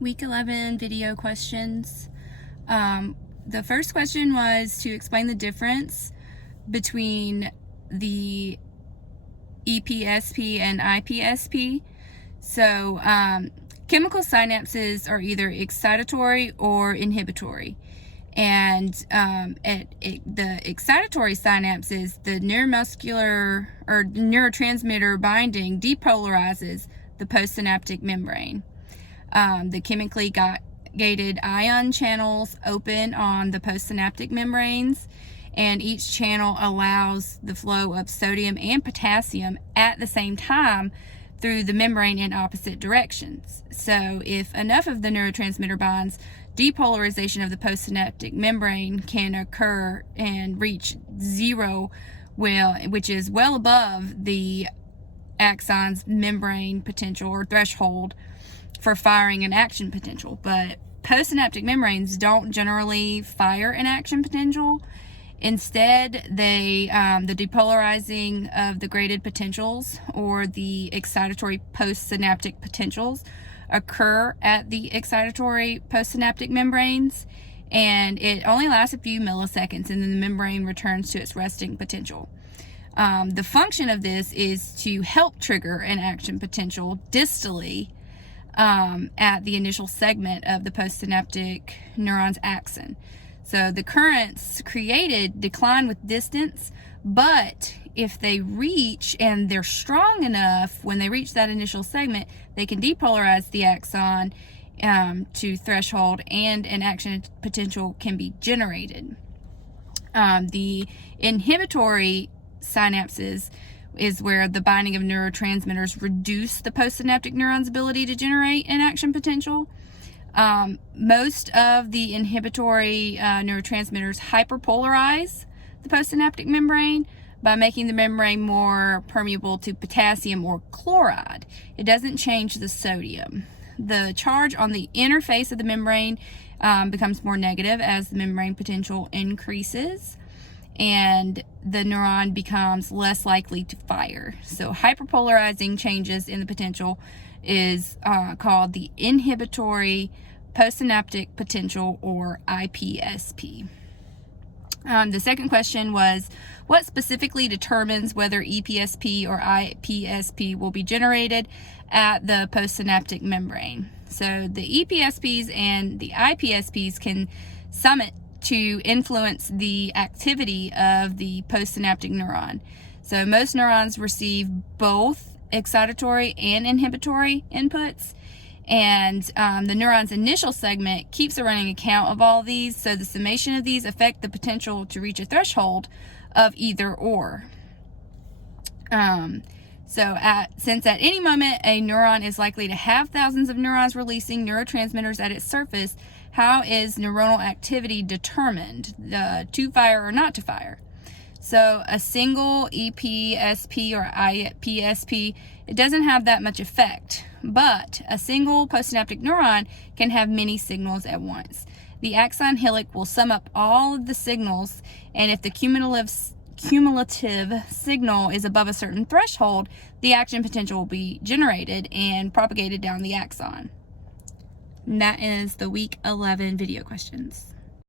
Week 11 video questions. The first question was to explain the difference between the EPSP and IPSP. So chemical synapses are either excitatory or inhibitory. And the excitatory synapses, the neuromuscular or neurotransmitter binding depolarizes the postsynaptic membrane. The chemically gated ion channels open on the postsynaptic membranes, and each channel allows the flow of sodium and potassium at the same time through the membrane in opposite directions. So if enough of the neurotransmitter bonds, depolarization of the postsynaptic membrane can occur and reach zero, which is well above the axon's membrane potential or threshold for firing an action potential. But postsynaptic membranes don't generally fire an action potential. Instead, the depolarizing of the graded potentials or the excitatory postsynaptic potentials occur at the excitatory postsynaptic membranes, and it only lasts a few milliseconds, and then the membrane returns to its resting potential. The function of this is to help trigger an action potential distally at the initial segment of the postsynaptic neuron's axon. So the currents created decline with distance, but if they reach and they're strong enough, when they reach that initial segment, they can depolarize the axon to threshold, and an action potential can be generated. The inhibitory synapses is where the binding of neurotransmitters reduce the postsynaptic neuron's ability to generate an action potential. Most of the inhibitory neurotransmitters hyperpolarize the postsynaptic membrane by making the membrane more permeable to potassium or chloride. It doesn't change the sodium. The charge on the inner face of the membrane becomes more negative as the membrane potential increases, and the neuron becomes less likely to fire. So hyperpolarizing changes in the potential is called the inhibitory postsynaptic potential, or IPSP. The second question was, what specifically determines whether EPSP or IPSP will be generated at the postsynaptic membrane? So the EPSPs and the IPSPs can summit to influence the activity of the postsynaptic neuron. So most neurons receive both excitatory and inhibitory inputs, and the neuron's initial segment keeps a running account of all these, so the summation of these affect the potential to reach a threshold of either or. Since at any moment a neuron is likely to have thousands of neurons releasing neurotransmitters at its surface, how is neuronal activity determined, to fire or not to fire? So a single EPSP or IPSP, it doesn't have that much effect, but a single postsynaptic neuron can have many signals at once. The axon hillock will sum up all of the signals, and if the cumulative signal is above a certain threshold, the action potential will be generated and propagated down the axon. And that is the week 11 video questions.